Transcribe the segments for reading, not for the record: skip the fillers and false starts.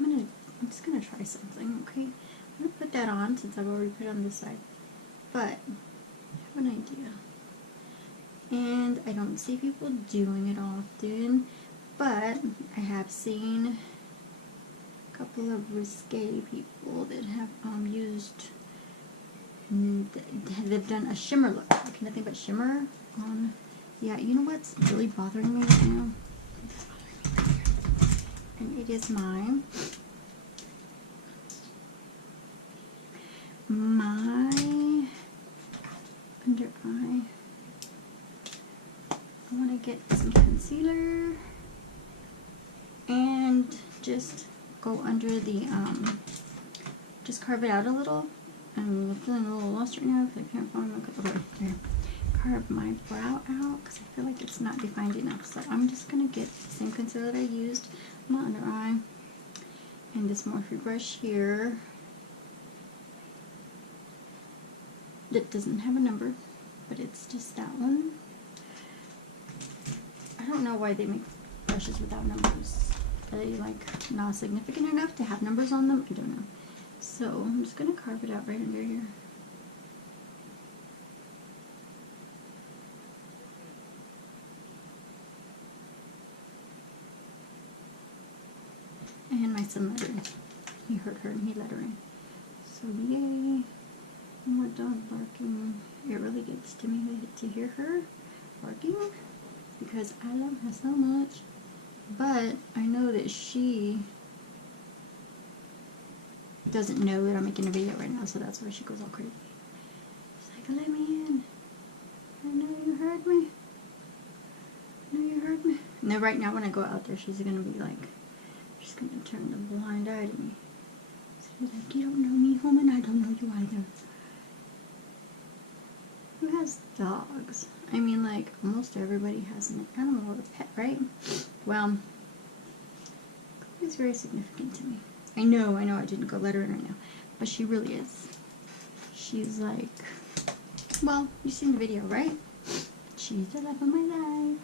I'm just gonna try something, okay? I'm gonna put that on since I've already put it on this side. But I have an idea. And I don't see people doing it often, but I have seen a couple of risque people that have used, they've done a shimmer look, like nothing but shimmer on. Yeah, you know what's really bothering me right now? And it is my under eye. I want to get some concealer and just go under the, just carve it out a little. I'm feeling a little lost right now because I can't find my, okay, there. Carve my brow out because I feel like it's not defined enough. So I'm just going to get the same concealer that I used on my under eye and this Morphe brush here that doesn't have a number, but it's just that one. I don't know why they make brushes without numbers. Are they like not significant enough to have numbers on them? I don't know. So I'm just going to carve it out right under here. And my son lettering. He heard her and he let her in. So yay. More dog barking. It really gets to me to hear her barking because I love her so much. But I know that she doesn't know that I'm making a video right now, so that's why she goes all crazy. She's like, let me in. I know you heard me. I know you heard me. No, right now when I go out there, she's gonna be like, she's gonna turn the blind eye to me. She's like, you don't know me, home, and I don't know you either. Who has dogs? I mean, like, almost everybody has an animal or a pet, right? Well, it's very significant to me. I know I didn't go let her in right now, but she really is. She's like, well, you've seen the video, right? She's the love of my life.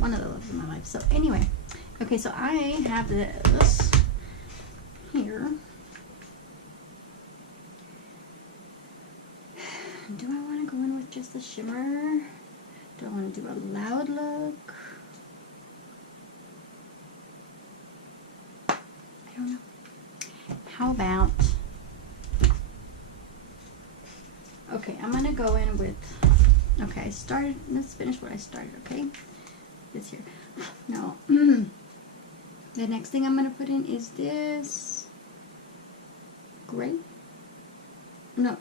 One of the loves of my life. So anyway, okay, so I have this here. Do I want to go in with just the shimmer? Do I want to do a loud look? I don't know. How about, okay, I'm going to go in with, okay, I started, let's finish what I started, okay? This here. Now, the next thing I'm going to put in is this gray. No.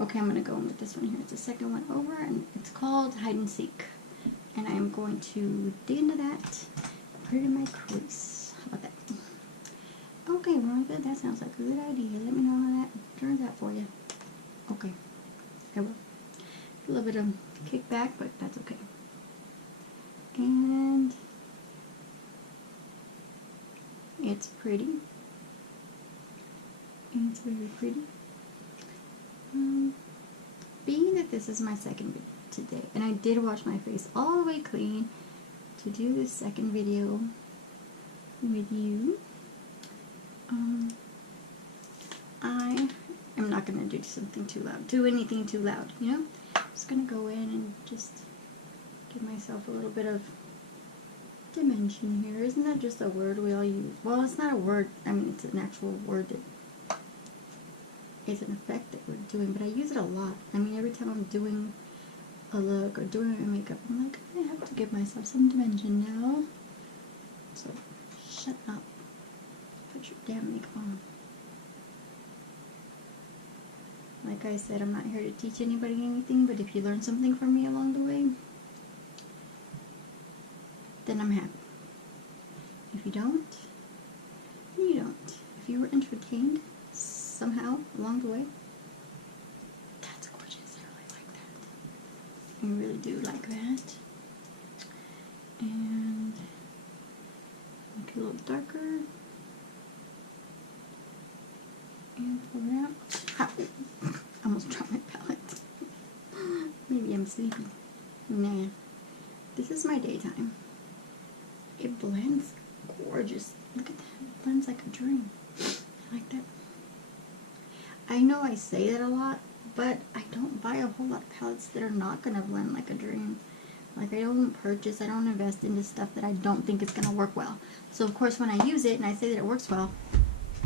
Okay, I'm going to go in with this one here. It's the second one over, and it's called Hide and Seek. And I am going to dig into that, put it in my crease. How about that? Okay, Veronica, that sounds like a good idea. Let me know how that turns out for you. Okay, I will. A little bit of kickback, but that's okay. And it's pretty. And it's very pretty. Being that this is my second video today, and I did wash my face all the way clean to do this second video with you, I am not going to do something too loud, do anything too loud, you know? I'm just going to go in and just give myself a little bit of dimension here. Isn't that just a word we all use? Well, it's not a word, I mean, it's an actual word that is an effect that we're doing, but I use it a lot. I mean, every time I'm doing a look or doing my makeup, I'm like, I have to give myself some dimension now. So, shut up. Put your damn makeup on. Like I said, I'm not here to teach anybody anything, but if you learn something from me along the way, then I'm happy. If you don't, then you don't. If you were entertained somehow along the way, that's gorgeous. I really like that. I really do like that. And make it a little darker. And pull it out. Ah, I almost dropped my palette. Maybe I'm sleepy. Nah. This is my daytime. it blends gorgeous. Look at that. It blends like a dream. I like that. I know I say that a lot, but I don't buy a whole lot of palettes that are not going to blend like a dream. Like, I don't purchase, I don't invest into stuff that I don't think is going to work well. So, of course, when I use it and I say that it works well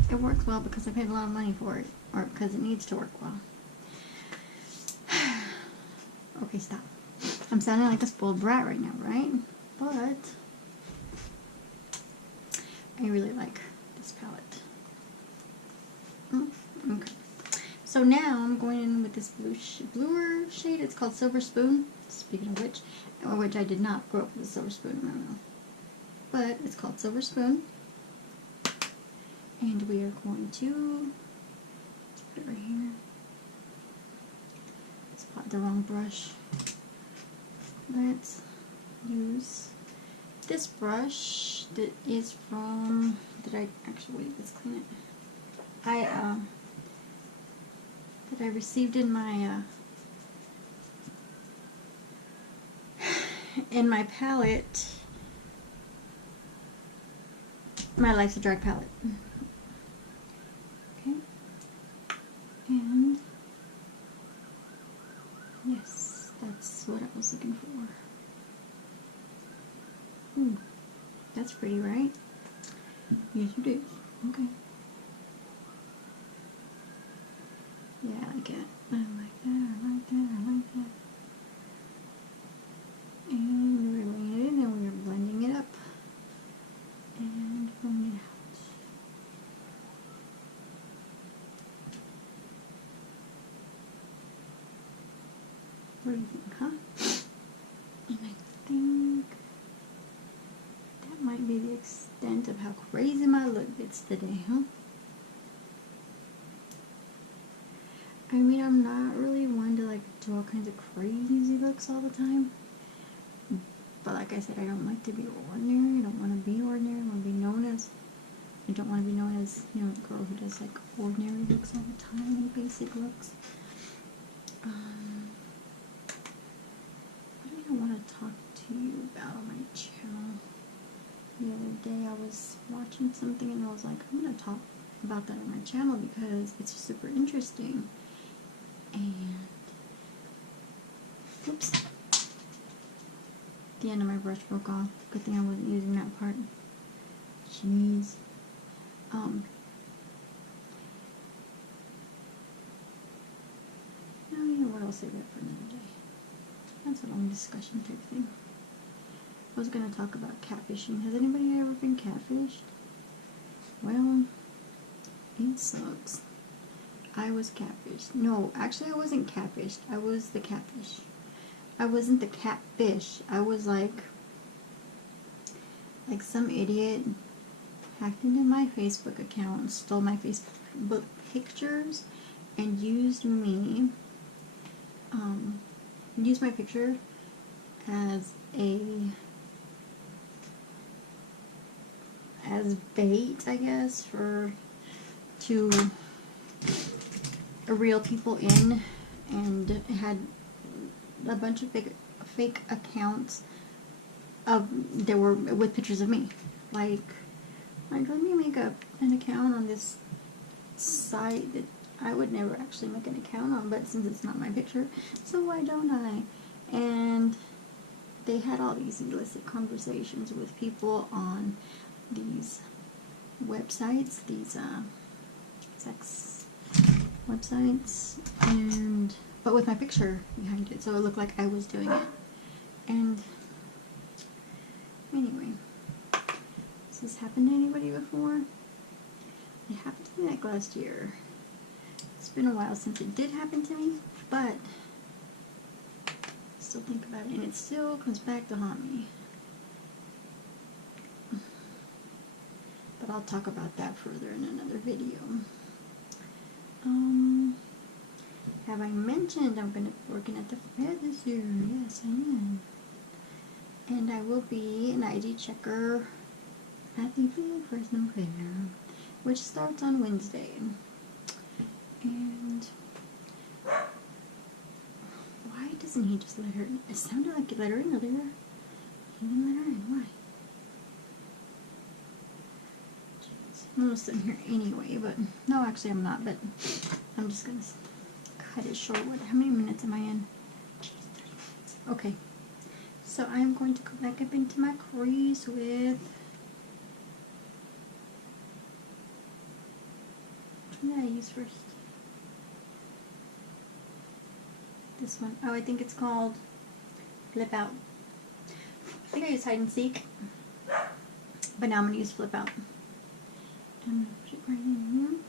because I paid a lot of money for it, or because it needs to work well. Okay, stop. I'm sounding like a spoiled brat right now, right? But I really like this palette. Okay. So now I'm going in with this bluer shade. It's called Silver Spoon. Speaking of which I did not grow up with a silver spoon in my mouth. But it's called Silver Spoon. And we are going to put it right here. Let's put the wrong brush. Let's use this brush that is from, let's clean it. That I received in my palette, my Life's a Drag palette. Okay, and yes, that's what I was looking for. That's pretty, right? Yes, it is. Okay. Yeah, I like it. I like that, I like that, I like that. And we're bringing it in and we're blending it up. And blending it out. What do you think, huh? And I think that might be the extent of how crazy my look gets today, huh? I mean, I'm not really one to like do all kinds of crazy looks all the time. But like I said, I don't like to be ordinary. I don't want to be ordinary. I want to be known as, I don't want to be known as, you know, a girl who does like ordinary looks all the time and basic looks. What do I want to talk to you about on my channel? The other day I was watching something and I was like, I'm going to talk about that on my channel because it's super interesting. And, oops, the end of my brush broke off. Good thing I wasn't using that part. Jeez. No, you know what, I'll save that for another day. That's a long discussion type thing. I was going to talk about catfishing. Has anybody ever been catfished? Well, it sucks. I was catfished. No, actually I wasn't catfished. I was the catfish. I wasn't the catfish. I was like some idiot hacked into my Facebook account and stole my Facebook pictures and used me, used my picture as bait, I guess, to reel people in, and had a bunch of fake accounts that were with pictures of me. Like let me make an account on this site that I would never actually make an account on, but since it's not my picture, so why don't I? And they had all these illicit conversations with people on these websites, these sex websites, but with my picture behind it, so it looked like I was doing it. And anyway, has this happened to anybody before? It happened to me like last year. It's been a while since it did happen to me, but I still think about it, and it still comes back to haunt me. But I'll talk about that further in another video. Have I mentioned I'm going to be working at the fair this year? Yes, I am. And I will be an ID checker at the Fresno Fair, which starts on Wednesday. And why doesn't he just let her in? It sounded like he let her in earlier. He didn't let her in. Why? I'm almost in here anyway, but no, actually I'm not, but I'm just going to cut it short. How many minutes am I in? Jeez, 30 minutes. Okay. So I'm going to go back up into my crease with, which one did I use first? This one. Oh, I think it's called Flip Out. I think I used Hide and Seek, but now I'm going to use Flip Out. I'm going to put it right in here.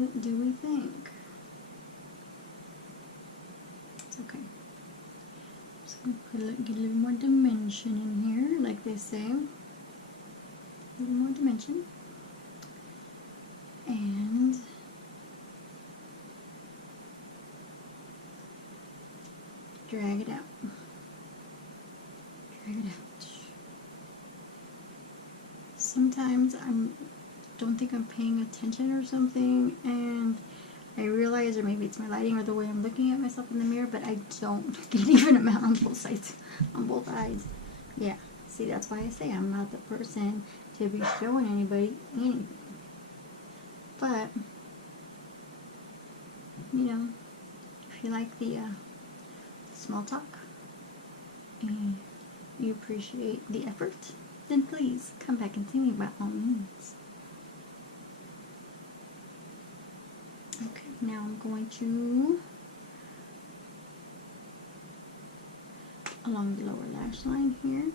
What do we think? It's okay. Just going to get a little more dimension in here, like they say. A little more dimension. And drag it out. Drag it out. Sometimes I don't think I'm paying attention or something, and I realize, or maybe it's my lighting or the way I'm looking at myself in the mirror, but I don't get even amount on both sides, on both eyes. Yeah, see, that's why I say I'm not the person to be showing anybody anything. But, you know, if you like the small talk and you appreciate the effort, then please come back and see me by all means. Okay, now I'm going to, along the lower lash line here,